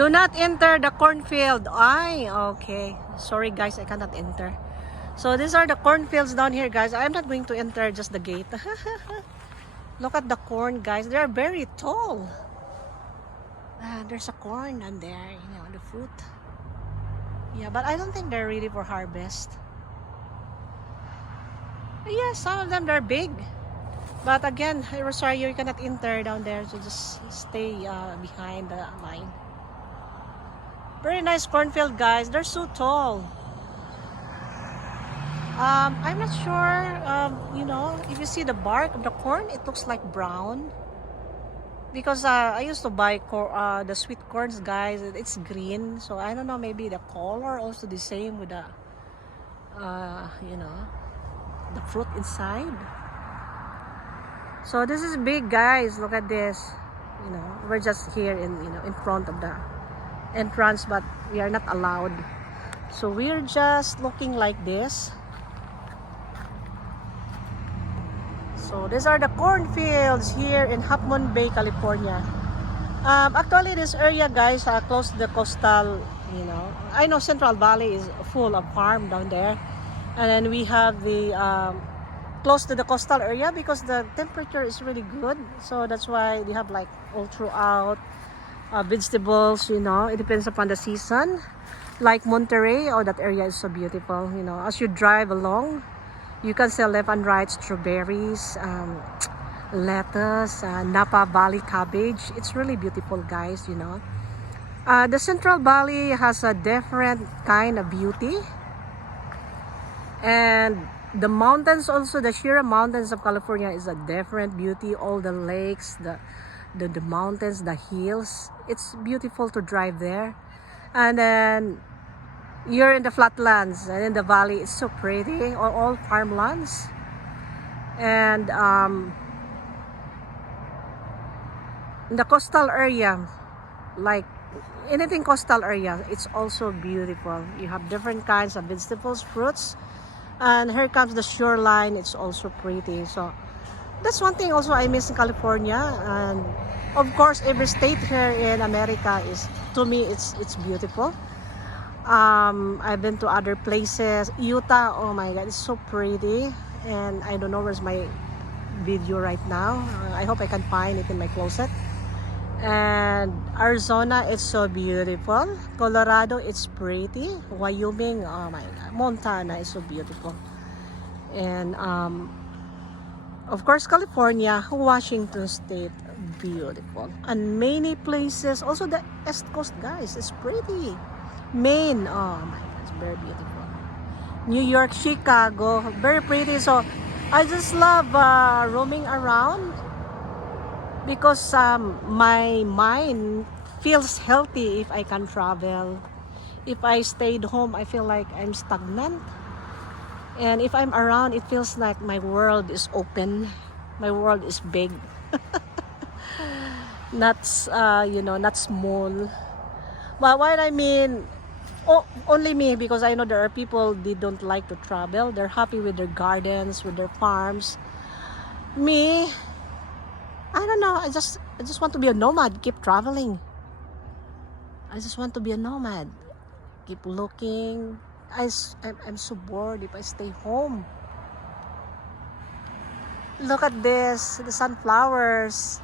Do not enter the cornfield. Ay, okay. Sorry guys, I cannot enter. So these are the cornfields down here, guys. I'm not going to enter just the gate. Look at the corn, guys. They are very tall. There's a corn down there, you know, the fruit. Yeah, but I don't think they're ready for harvest. Yeah, some of them they're big. But again, Rosario, you cannot enter down there, so just stay behind the line. Very nice cornfield, guys. They're so tall. I'm not sure, you know, if you see the bark of the corn, it looks like brown. Because I used to buy the sweet corns, guys. It's green, so I don't know. Maybe the color also the same with the, you know, the fruit inside. So this is big, guys. Look at this. You know, we're just here in, you know, in front of the entrance, but we are not allowed. So we're just looking like this. So these are the cornfields here in Half Moon Bay, California. Actually, this area, guys, close to the coastal, you know. I know Central Valley is full of farm down there. And then we have the close to the coastal area because the temperature is really good. So that's why they have like all throughout vegetables, you know. It depends upon the season. Like Monterey, oh, that area is so beautiful, you know. As you drive along, you can see left and right strawberries, lettuce, Napa Valley cabbage. It's really beautiful, guys, you know. The Central Valley has a different kind of beauty. And the mountains also, the Sierra Mountains of California is a different beauty. All the lakes, the mountains, the hills. It's beautiful to drive there. And then you're in the flatlands and in the valley. It's so pretty, all farmlands. And in the coastal area, like anything coastal area, it's also beautiful. You have different kinds of vegetables, fruits, and here comes the shoreline. It's also pretty. So that's one thing also I miss in California. And of course, every state here in America is, to me, it's beautiful. I've been to other places. Utah, oh my god, it's so pretty. And I don't know where's my video right now. I hope I can find it in my closet. And Arizona, it's so beautiful. Colorado, it's pretty. Wyoming, oh my god. Montana is so beautiful. And of course, California, Washington State, beautiful. And many places, also the East Coast, guys, it's pretty. Maine, oh my god, it's very beautiful. New York, Chicago, very pretty. So I just love roaming around because my mind feels healthy if I can travel. If I stayed home, I feel like I'm stagnant. And if I'm around, it feels like my world is open. My world is big. Not, you know, not small. But what I mean, only me, because I know there are people, they don't like to travel. They're happy with their gardens, with their farms. Me, I don't know. I just want to be a nomad. Keep traveling. I just want to be a nomad. Keep looking. I'm so bored if I stay home. Look at this, the sunflowers.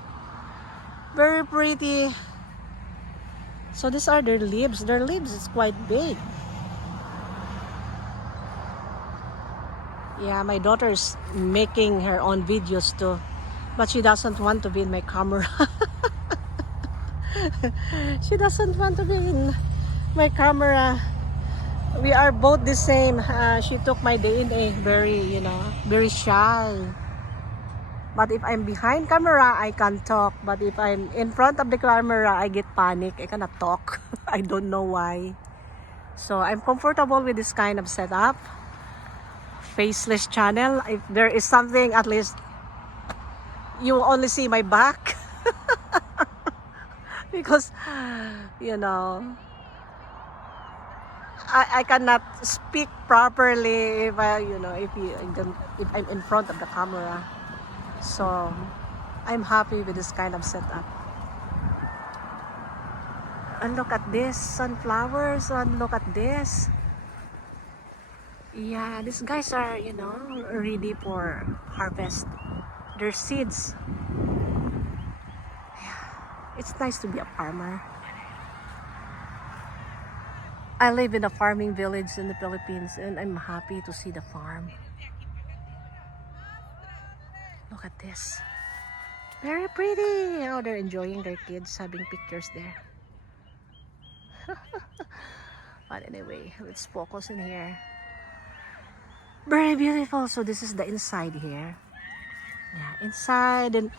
Very pretty. So these are their leaves. Their leaves is quite big. Yeah, my daughter's making her own videos too. But she doesn't want to be in my camera. She doesn't want to be in my camera. We are both the same. She took my DNA. Very, you know, very shy. But if I'm behind camera, I can talk. But if I'm in front of the camera, I get panic. I cannot talk. I don't know why. So I'm comfortable with this kind of setup. Faceless channel. If there is something, at least you only see my back. Because, you know, I cannot speak properly if you know, if I'm in front of the camera. So I'm happy with this kind of setup. And look at this sunflowers, and look at this. Yeah, these guys are, you know, ready for harvest. Their seeds. It's nice to be a farmer. I live in a farming village in the Philippines, and I'm happy to see the farm. Look at this. Very pretty. Oh, they're enjoying their kids having pictures there. But anyway, let's focus in here. Very beautiful. So this is the inside here. Yeah, inside, and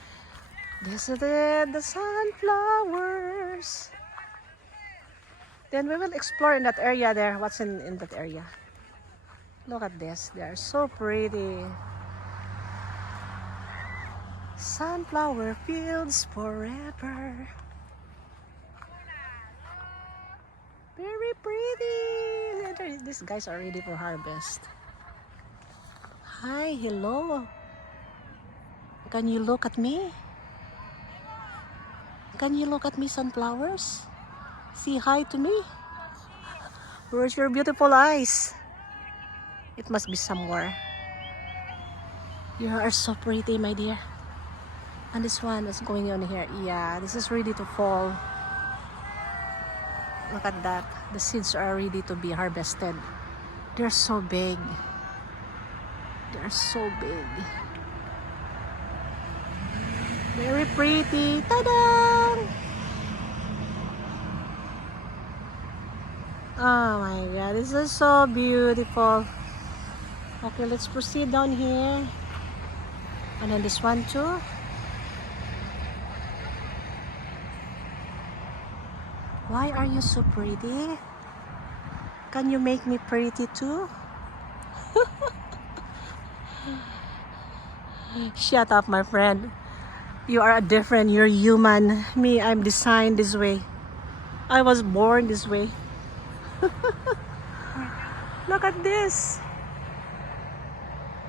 this is it, the sunflowers. Then we will explore in that area there. What's in that area? Look at this. They are so pretty. Sunflower fields forever. Very pretty. These guys are ready for harvest. Hi, hello. Can you look at me? Can you look at me, sunflowers? Say hi to me. Where's your beautiful eyes? It must be somewhere. You are so pretty, my dear. And this one is going on here. Yeah, this is ready to fall. Look at that. The seeds are ready to be harvested. They're so big. They're so big. Very pretty. Ta-da! Oh my god, this is so beautiful. Okay, let's proceed down here. And then this one too. Why are you so pretty? Can you make me pretty too? Shut up, my friend. You are different. You're human. Me, I'm designed this way. I was born this way. Look at this.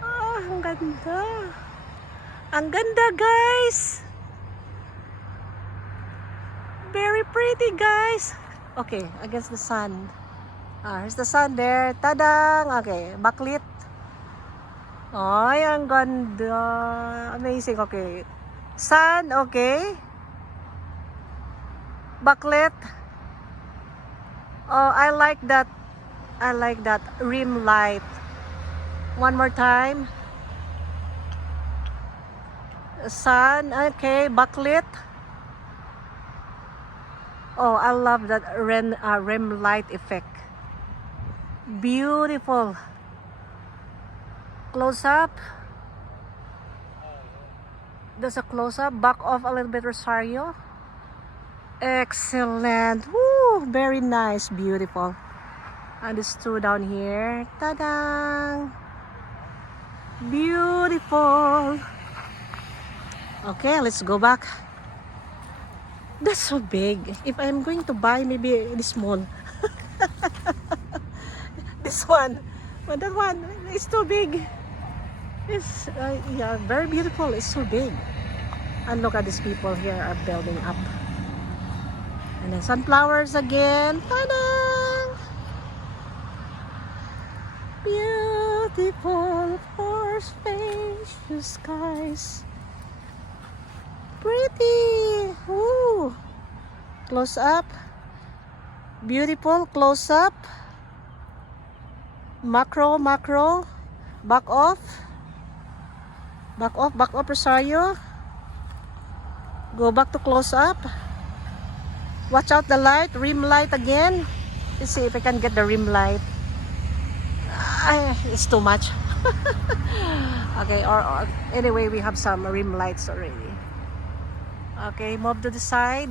Oh, ang ganda. Ang ganda, guys. Very pretty, guys. Okay, against the sun. Here's the sun there. Tadang! Okay, backlit. Ay, ang ganda. Amazing. Okay. Sun, okay. Backlit. Oh, I like that. I like that rim light. One more time. Sun, okay. Backlit. Oh, I love that rim light effect. Beautiful. Close up. There's a close up. Back off a little bit, Rosario. Excellent. Woo, very nice. Beautiful. And this two down here. Ta-da! Beautiful. Okay, let's go back. That's so big. If I'm going to buy, maybe this small. This one. But that one is too big. It's yeah, very beautiful. It's so big. And look at these people here are building up. And then sunflowers again. Ta-da! Beautiful for spacious skies. Pretty. Ooh. Close up. Beautiful. Close up. Macro, macro. Back off. Back off, Rosario. Go back to close up. Watch out the light. Rim light again. Let's see if I can get the rim light. It's too much. Okay, or anyway, we have some rim lights already. Okay, move to the side.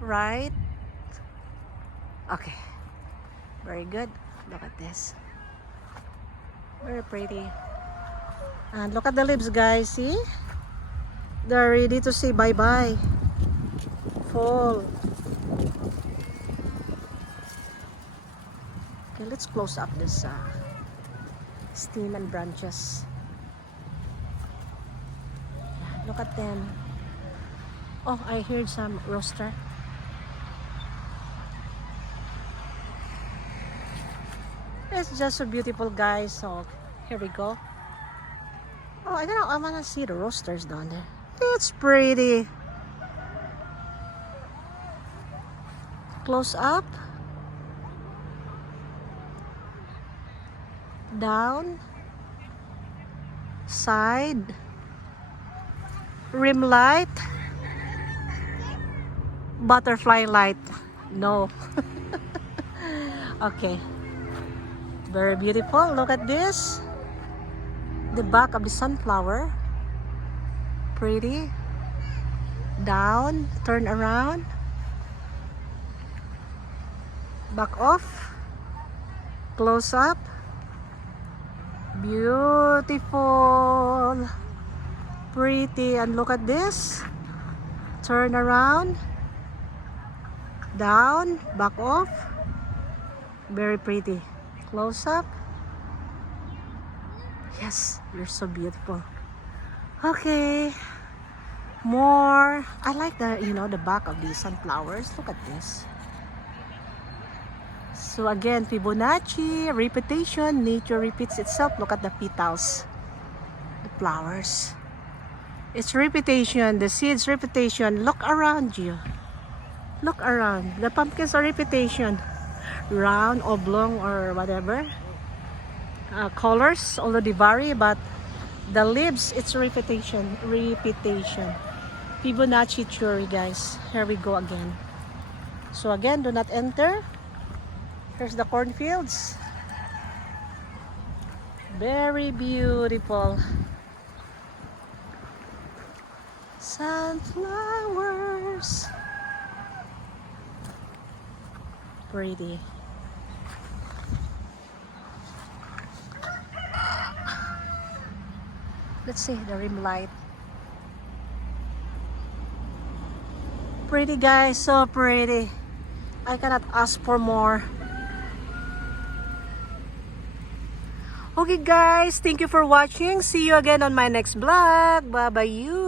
Right. Okay. Very good. Look at this. Very pretty. And look at the leaves, guys. See? They're ready to say bye-bye. Fall. Okay, let's close up this stem and branches. Look at them. Oh, I heard some rooster. It's just so beautiful, guys. So here we go. Oh, I don't know. I wanna see the roosters down there. It's pretty. Close up. Down. Side. Rim light. Butterfly light. No. Okay. Very beautiful. Look at this. The back of the sunflower. Pretty. Down. Turn around. Back off. Close up. Beautiful. Pretty. And look at this. Turn around. Down. Back off. Very pretty. Close up. Yes, you're so beautiful. Okay. More. I like the, the back of these sunflowers. Look at this. So again, Fibonacci, repetition, nature repeats itself. Look at the petals, the flowers. It's repetition, the seeds repetition. Look around you. Look around. The pumpkins are repetition. Round, oblong, or whatever. Colors already vary, but the leaves, it's repetition. Repetition. Fibonacci theory, guys. Here we go again. So again, do not enter. Here's the cornfields. Very beautiful. Sunflowers. Pretty. Let's see the rim light. Pretty, guys, so pretty. I cannot ask for more. Okay, guys, thank you for watching. See you again on my next vlog. Bye bye you.